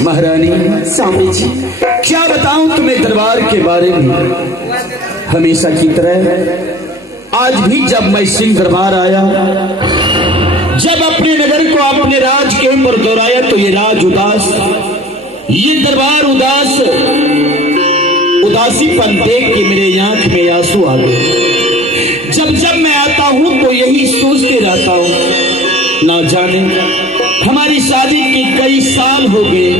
महारानी स्वामी जी, क्या बताऊं तुम्हें दरबार के बारे में। हमेशा की तरह आज भी जब मैं सिंह दरबार आया, जब अपने नगर को अपने राज के ऊपर दोहराया तो ये राज उदास, ये दरबार उदास, उदासीपन देख के मेरे आंख में आंसू आ गए। जब जब मैं आता हूं तो यही सोचते रहता हूं, ना जाने हमारी शादी के कई साल हो गए,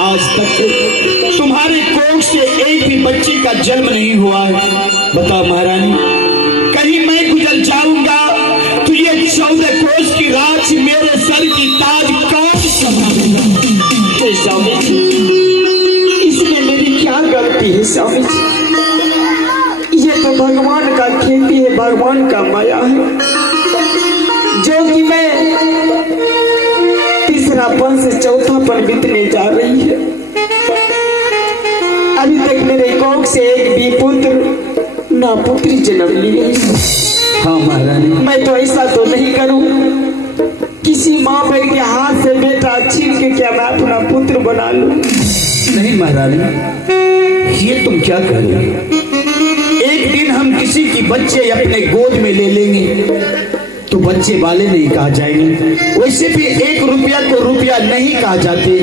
आज तक तुम्हारे कोख से एक भी बच्चे का जन्म नहीं हुआ है। बताओ महारानी, कहीं मैं गुजर जाऊंगा तो ये 14 कोस की राज मेरे सर की ताज कौन संभालेगा? स्वामी जी, इसमें मेरी क्या गलती है स्वामी जी? ये तो भगवान का खेती है, भगवान का माया है, जो कि मैं तीसरा पन से चौथा पन बीतने जा रही है। अभी तक मेरे कोख से एक भी पुत्र ना पुत्री जन्म लिए। हाँ महारानी, मैं तो ऐसा तो नहीं करूं किसी माँ बहन के हाथ से बेटा छीन के क्या मैं अपना पुत्र बना लूं? नहीं महारानी, ये तुम क्या कर रहे हो? एक दिन हम किसी की बच्चे अपने गोद में ले लेंगे तो बच्चे वाले नहीं कहा जाएंगे, वैसे भी 1 रुपया को रुपया नहीं कहा जाते।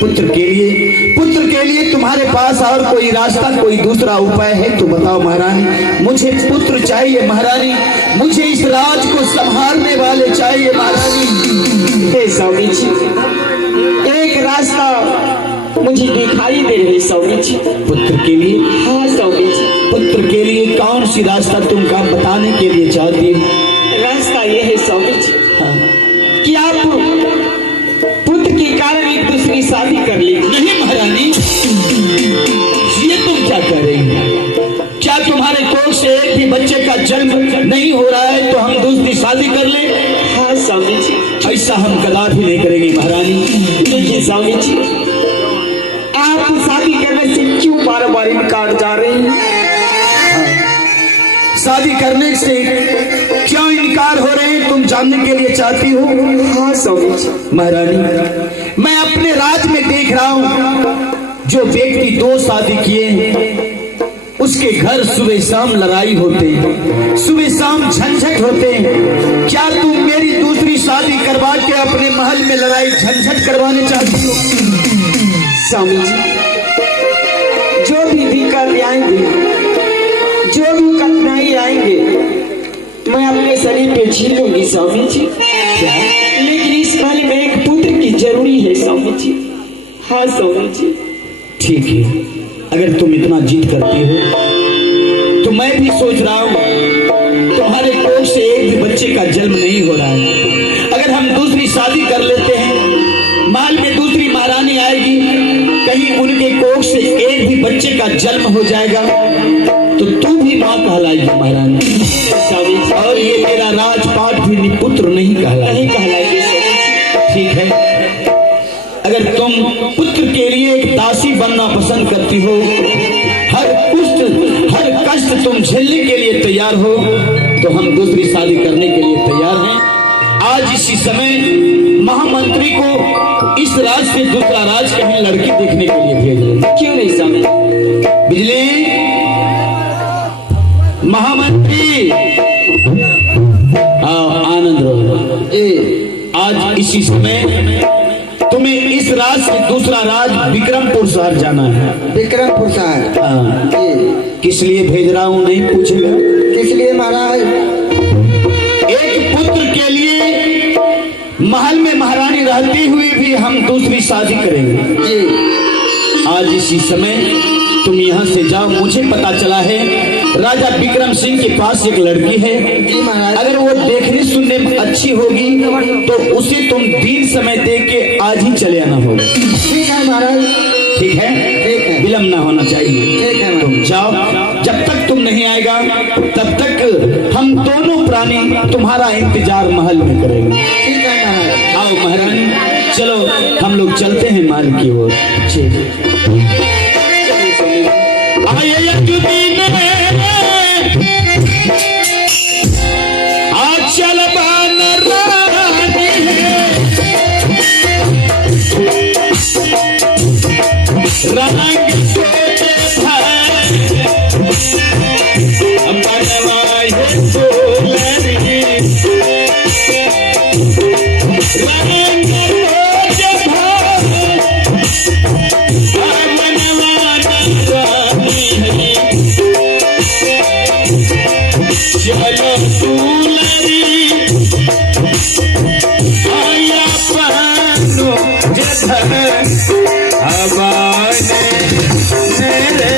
पुत्र के लिए तुम्हारे पास और कोई रास्ता, कोई दूसरा उपाय है तो बताओ महारानी। मुझे पुत्र चाहिए महारानी, मुझे इस राज को संभालने वाले चाहिए महारानी। हे स्वामी जी, एक रास्ता मुझे दिखाई दे रही स्वामी जी। पुत्र के लिए? हाँ स्वामी जी। पुत्र के लिए कौन सी रास्ता तुम का बताने के लिए चाहती हो? रास्ता यह है स्वामी जी, हाँ। कि आप पुत्र के कारण एक दूसरी शादी कर लीजिए। नहीं महारानी, ये तुम क्या कर रही हो? क्या तुम्हारे कोख से एक भी बच्चे का जन्म नहीं हो रहा है तो हम दूसरी शादी कर ले? हाँ स्वामी जी। ऐसा हम कदापि नहीं करेंगे महारानी। देखिए स्वामी जी, आप शादी करने से क्यों बार बार इनकार जा रहे हैं? शादी करने से क्यों इनकार हो रहे हैं तुम जानने के लिए चाहती हो? हाँ स्वामी जी। महारानी, मैं अपने राज में देख रहा हूं, जो व्यक्ति 2 शादी किए हैं उसके घर सुबह शाम लड़ाई होते हैं, सुबह शाम झंझट होते हैं। क्या तुम मेरी दूसरी शादी करवा के अपने महल में लड़ाई झंझट करवाने चाहती हो? स्वामी जी, जो भी दिक्कत आएंगे, जो भी कठिनाई आएंगे, मैं अपने शरीर पे झेलूंगी स्वामी जी। लेकिन इस महल में एक पुत्र की जरूरी है स्वामी जी। हाँ स्वामी जी। ठीक है, अगर तुम इतना जिद करती हो तो मैं भी सोच रहा हूँ तुम्हारे कोख से एक भी बच्चे का जन्म नहीं हो रहा है। अगर हम दूसरी शादी कर लेते हैं, महल में दूसरी महारानी आएगी, कहीं उनके बच्चे का जन्म हो जाएगा तो तू भी माँ कहलाएगी महारानी। स्वामी जी और ये तेरा राजपाट भी निपुत्र नहीं कहलाएगा। नहीं कहलाएंगे स्वामी जी। ठीक है, अगर तुम पुत्र के लिए एक दासी बनना पसंद करती हो, हर कष्ट तुम झेलने के लिए तैयार हो, तो हम दूसरी शादी करने के लिए तैयार हैं। आज इसी समय महामंत्री को इस राज से दूसरा राज कहीं लड़की देखने के लिए भेज रहे। क्यों नहीं स्वामी? बिजली, महामंत्री, आनंद रहो। आज इसी समय तुम्हें इस राज से दूसरा राज विक्रमपुर शहर जाना है। विक्रमपुर शहर? हाँ। किस लिए भेज रहा हूँ नहीं पूछेगा? किस लिए महाराज? एक पुत्र के लिए महल में महारानी रहती हुई भी हम दूसरी शादी करेंगे जी। आज इसी समय तुम यहाँ से जाओ। मुझे पता चला है राजा विक्रम सिंह के पास एक लड़की है। जी महाराज। अगर वो देखने सुनने में अच्छी होगी तो उसे तुम दिन समय दे के आज ही चले आना होगा। ठीक है महाराज। ठीक है? ठीक है। विलम्ब ना होना चाहिए। ठीक है। तुम जाओ, जब तक तुम नहीं आएगा तब तक हम दोनों प्राणी तुम्हारा इंतजार महल में करेंगे। ठीक है महाराज। आओ महारानी, चलो हम लोग चलते हैं महल की ओर। आइए अजुदीन आचल बान रानी रंग सोचे बनवाए दुल्हनी रंग चलो दुलरी आया पानो जधर हवाने मेरे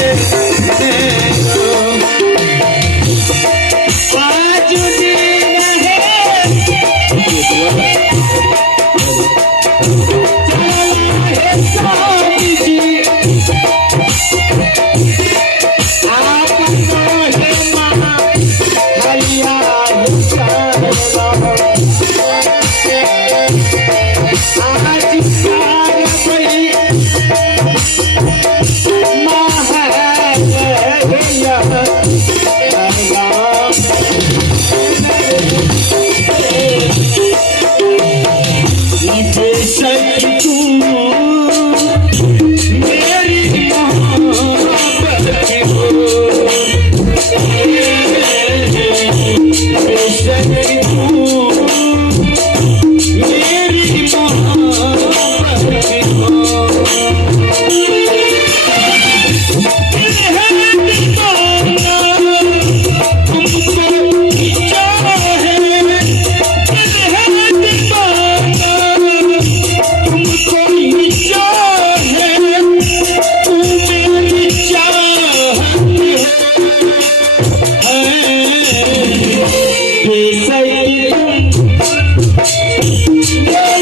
Yeah.